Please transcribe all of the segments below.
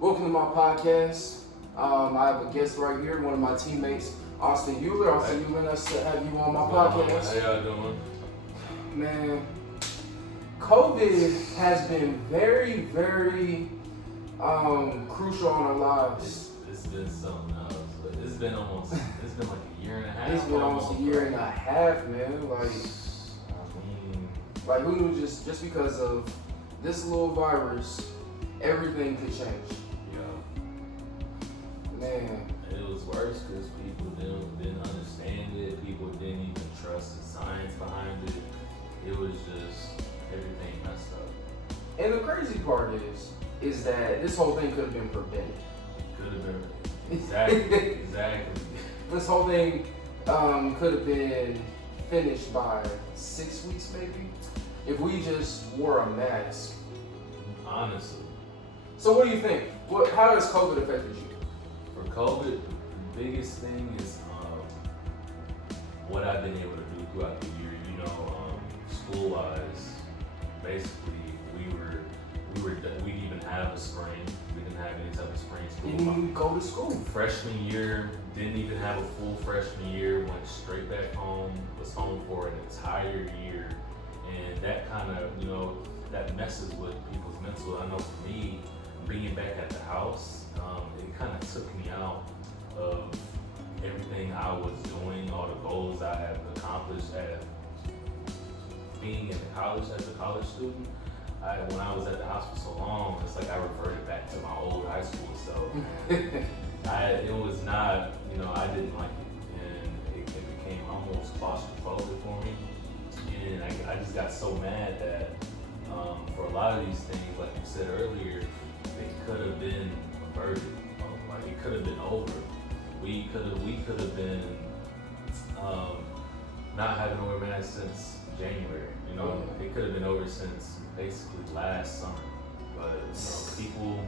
Welcome to my podcast. I have a guest right here, one of my teammates, Austin Euler. Austin Euler, nice to have you on my podcast. How y'all doing? Man, COVID has been very, very crucial on our lives. It's been something else. But it's been like a year and a half. It's been almost a year and a half, man. Like who knew just because of this little virus, everything could change. Yeah. Man. It was worse because people didn't understand it. People didn't even trust the science behind it. It was just everything messed up. And the crazy part is that this whole thing could have been prevented. Could have been. Exactly. This whole thing could have been finished by 6 weeks maybe, if we just wore a mask. Honestly. So what do you think? How has COVID affected you? For COVID, the biggest thing is what I've been able to do throughout the year. School-wise, basically we didn't even have a spring. We didn't have any type of spring school. Didn't even go to school. Freshman year, didn't even have a full freshman year. Went straight back home. Was home for an entire year, and that kind of that messes with people's mental. I know for me, being back at the house, it kind of took me out of everything I was doing, all the goals I had accomplished at being in the college as a college student. When I was at the house for so long, it's like I reverted back to my old high school self. It was not, I didn't like it, and it became almost claustrophobic for me. And I just got so mad that for a lot of these things, like you said earlier, they could have been averted. Like it could have been over. We could have been not having to wear masks since January. It could have been over since basically last summer. But people,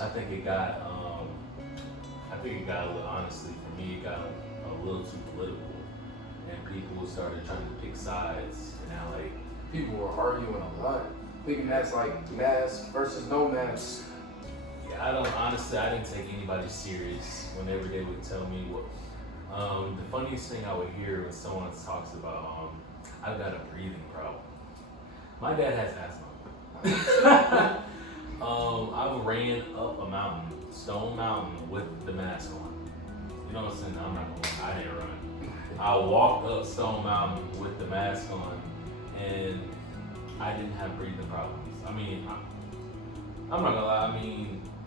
I think it got a little, honestly, for me, it got a little too political, and people started trying to pick sides. And now, like, people were arguing a lot, thinking that's like mask versus no mask. Yeah, I didn't take anybody serious whenever they would tell me what. The funniest thing I would hear when someone talks about, I've got a breathing problem. My dad has asthma. I ran up a mountain, Stone Mountain, with the mask on. You know what I'm saying? I'm not gonna lie, I didn't run. I walked up Stone Mountain with the mask on, and I didn't have breathing problems. I mean, I'm not gonna lie,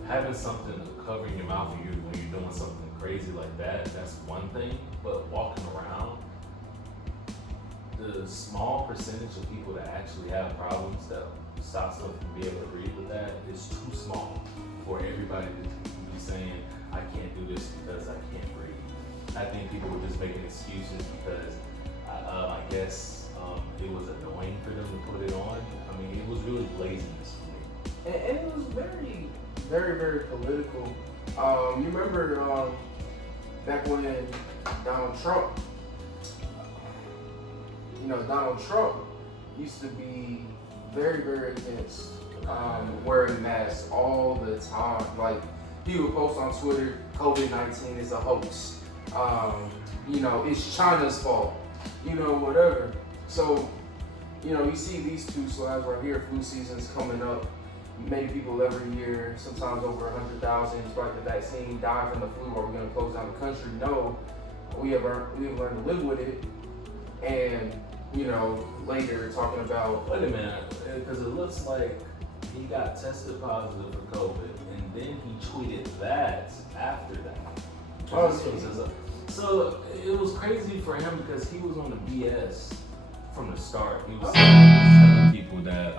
having something covering your mouth when you're doing something crazy like that's one thing, but walking around, the small percentage of people that actually have problems that stops them from being able to breathe with that is too small for everybody to be saying, I can't do this because I can't breathe. I think people were just making excuses because I guess it was annoying for them to put it on. It was really laziness for me. And it was very, very, very political. You remember back when Donald Trump used to be very, very against wearing masks all the time. Like, he would post on Twitter, COVID-19 is a hoax. It's China's fault. Whatever. So, you see these two slides right here, flu season's coming up. Many people every year, sometimes over 100,000, despite the vaccine, die from the flu. Are we going to close down the country? No. We have learned to live with it. And, later talking about... Wait a minute, because it looks like he got tested positive for COVID, and then he tweeted that after that. So it was crazy for him because he was on the BS from the start. He was telling people that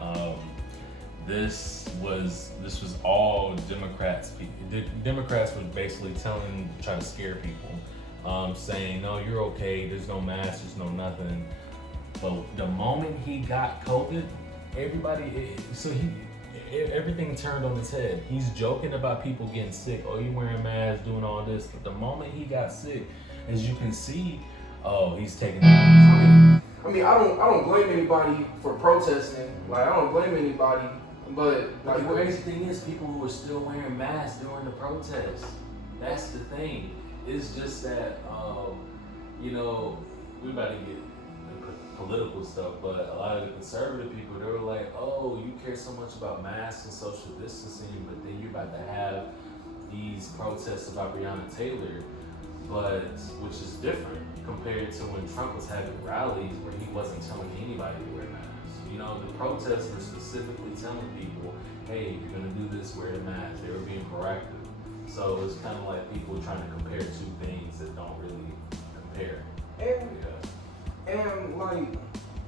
this was all Democrats. The Democrats were basically trying to scare people, saying, no, you're okay, there's no mask, there's no nothing. But the moment he got COVID, everything turned on his head. He's joking about people getting sick. Oh, you wearing masks, doing all this. But the moment he got sick, as you can see, he's taking it. I don't blame anybody for protesting. Like, I don't blame anybody, But But like, the crazy thing is, people who are still wearing masks during the protests. That's the thing. It's just that, we about to get into political stuff, but a lot of the conservative people, they were like, oh, you care so much about masks and social distancing, but then you're about to have these protests about Breonna Taylor, which is different compared to when Trump was having rallies where he wasn't telling anybody to wear masks. The protests were specifically telling people, hey, if you're gonna do this, wear the mask. They were being proactive. So it's kind of like people trying to compare two things that don't really compare. And like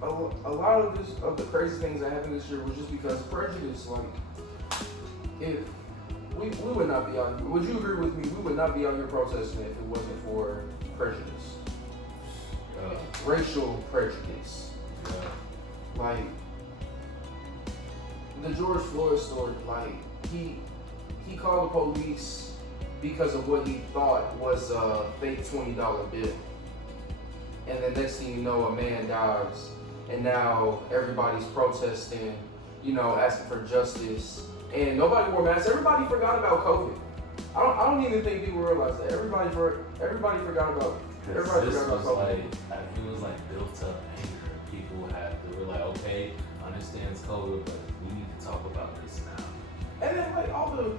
a lot of the crazy things that happened this year was just because of prejudice. Like, if we would not be out. Would you agree with me? We would not be out here protesting if it wasn't for prejudice, racial prejudice. Like the George Floyd story. Like he called the police because of what he thought was a fake $20 bill. And the next thing you know, a man dies. And now everybody's protesting, asking for justice. And nobody wore masks. Everybody forgot about COVID. I don't even think people realize that. Everybody forgot about it. Everybody forgot about COVID. It was like built up anger. People they were like, okay, understand it's COVID, but we need to talk about this now. And then like all the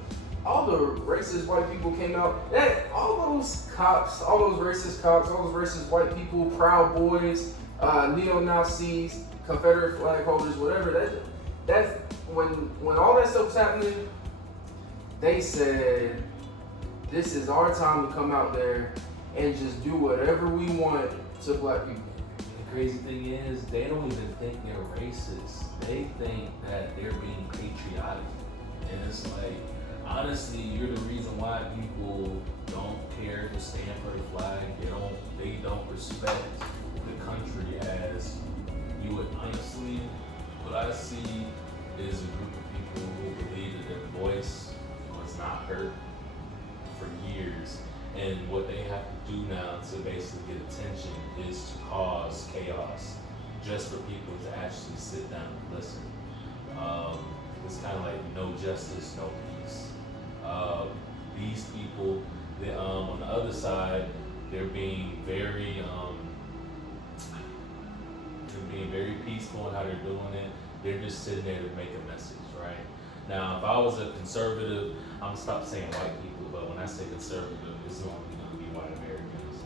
racist white people came out. All those cops, all those racist cops, all those racist white people, Proud Boys, neo-Nazis, Confederate flag holders, whatever. That's when all that stuff was happening. They said, "This is our time to come out there and just do whatever we want to black people." The crazy thing is, they don't even think they're racist. They think that they're being patriotic, and it's like, honestly, you're the reason why people don't care to stand for the flag. They don't respect the country as you would. Honestly, what I see is a group of people who believe that their voice was not heard for years, and what they have to do now to basically get attention is to cause chaos, just for people to actually sit down and listen. It's kind of like no justice, no peace. These people, on the other side, they're being very peaceful in how they're doing it. They're just sitting there to make a message, right? Now, if I was a conservative, I'm gonna stop saying white people, but when I say conservative, it's only gonna be white Americans.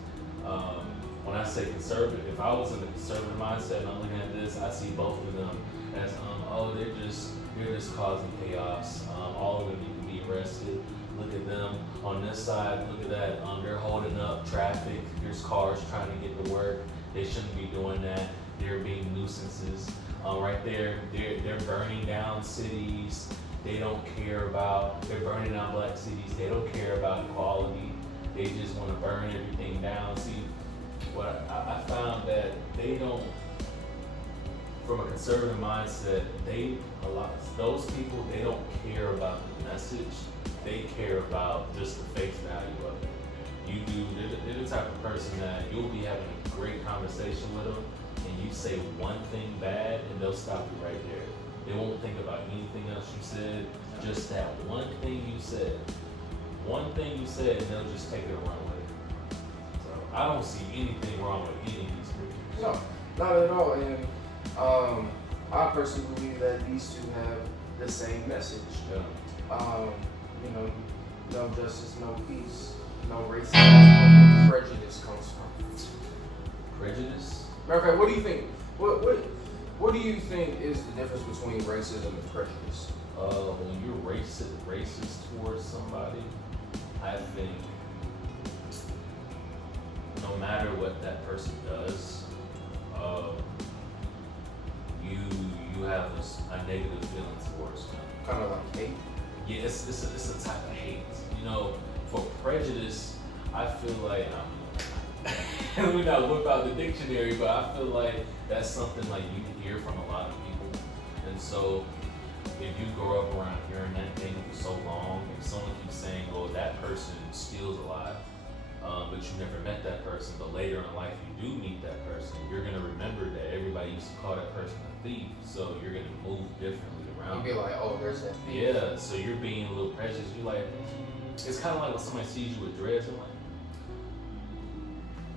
When I say conservative, if I was in the conservative mindset and I'm looking at this, I see both of them as, they're just causing chaos. All of them need to be arrested. Look at them on this side. Look at that. They're holding up traffic. There's cars trying to get to work. They shouldn't be doing that. They're being nuisances. Right there, they're burning down cities. They're burning down black cities. They don't care about equality. They just want to burn everything down. See, what I found that they don't, from a conservative mindset, those people, they don't care about the message. They care about just the face value of it. They're the type of person that you'll be having a great conversation with them, and you say one thing bad, and they'll stop you right there. They won't think about anything else you said, just that one thing you said. One thing you said, and they'll just take it and run with it. So I don't see anything wrong with any of these creatures. No, not at all. And I personally believe that these two have the same message. Yeah. No justice, no peace, no racism. Where prejudice comes from. Prejudice? Okay, what do you think? What do you think is the difference between racism and prejudice? When you're racist towards somebody, I think no matter what that person does, you have a negative feeling towards them. Kind of like hate? Yeah, it's a type of hate. For prejudice, I feel like, we not whip out the dictionary, but I feel like that's something like you hear from a lot of people. And so if you grow up around hearing that thing for so long, if someone keeps saying, well, that person steals a lot, but you never met that person, but later in life you do meet that person, you're going to remember that everybody used to call that person a thief, so you're going to move differently around. You'd be like, oh, there's that thing. Yeah, so you're being a little prejudiced. You're like, it's kind of like when somebody sees you with dreads. I'm like,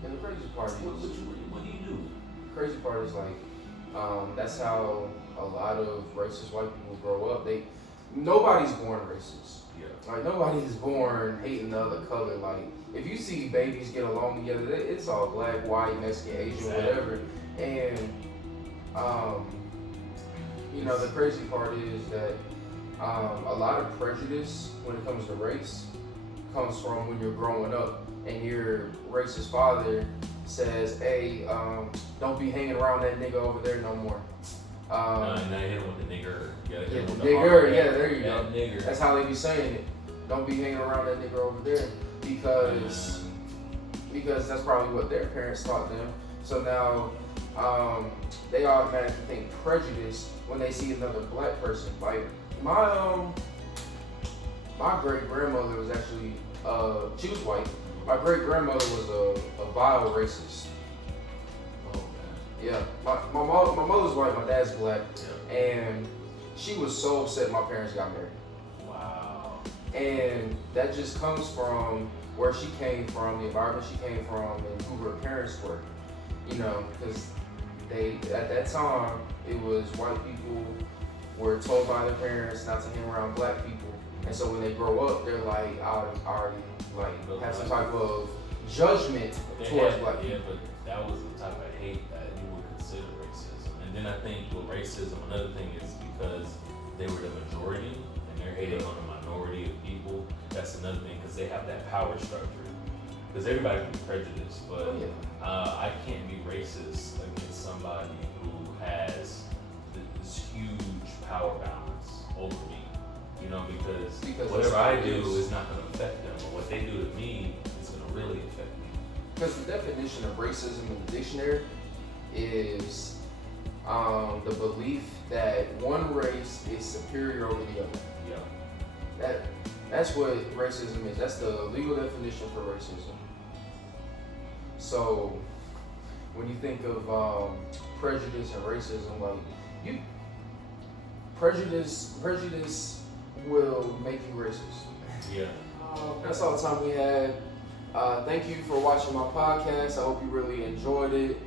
and the crazy part is, what do you do? crazy part is like, that's how a lot of racist white people grow up. Nobody's born racist. Yeah. Like nobody is born hating the other color. Like if you see babies get along together, it's all black, white, Mexican, Asian, Exactly. whatever. And you know the crazy part is that a lot of prejudice when it comes to race comes from when you're growing up and your racist father says, "Hey, don't be hanging around that nigga over there no more." And I hit him with the nigger. You gotta hit him with the nigger, hard, yeah, there you that go. Nigger. That's how they be saying it. Don't be hanging around that nigga over there because that's probably what their parents taught them. So now they automatically think prejudice when they see another black person. Like my great grandmother was actually she was white. My great grandmother was a vile racist. Oh, man. Yeah, my mother's white, my dad's black, Yeah. and she was so upset my parents got married. Wow. And that just comes from where she came from, the environment she came from, and who her parents were. You know, because at that time, it was white people were told by their parents not to hang around black people. And so when they grow up, they're like, already like have some type of judgment towards black people. Yeah, but that was the type of hate that you would consider racism. And then I think with racism, another thing is because they were the majority and they're hating on a minority of people. That's another thing because they have that power structure. Because everybody can be prejudiced, but I can't be racist against somebody who has this huge power balance over me. You know, because whatever I do is not going to affect them, but what they do to me is going to really affect me. Because the definition of racism in the dictionary is the belief that one race is superior over the other. Yeah. That's what racism is. That's the legal definition for racism. So when you think of prejudice and racism, like prejudice will make you racist. Yeah. That's all the time we had. Thank you for watching my podcast. I hope you really enjoyed it.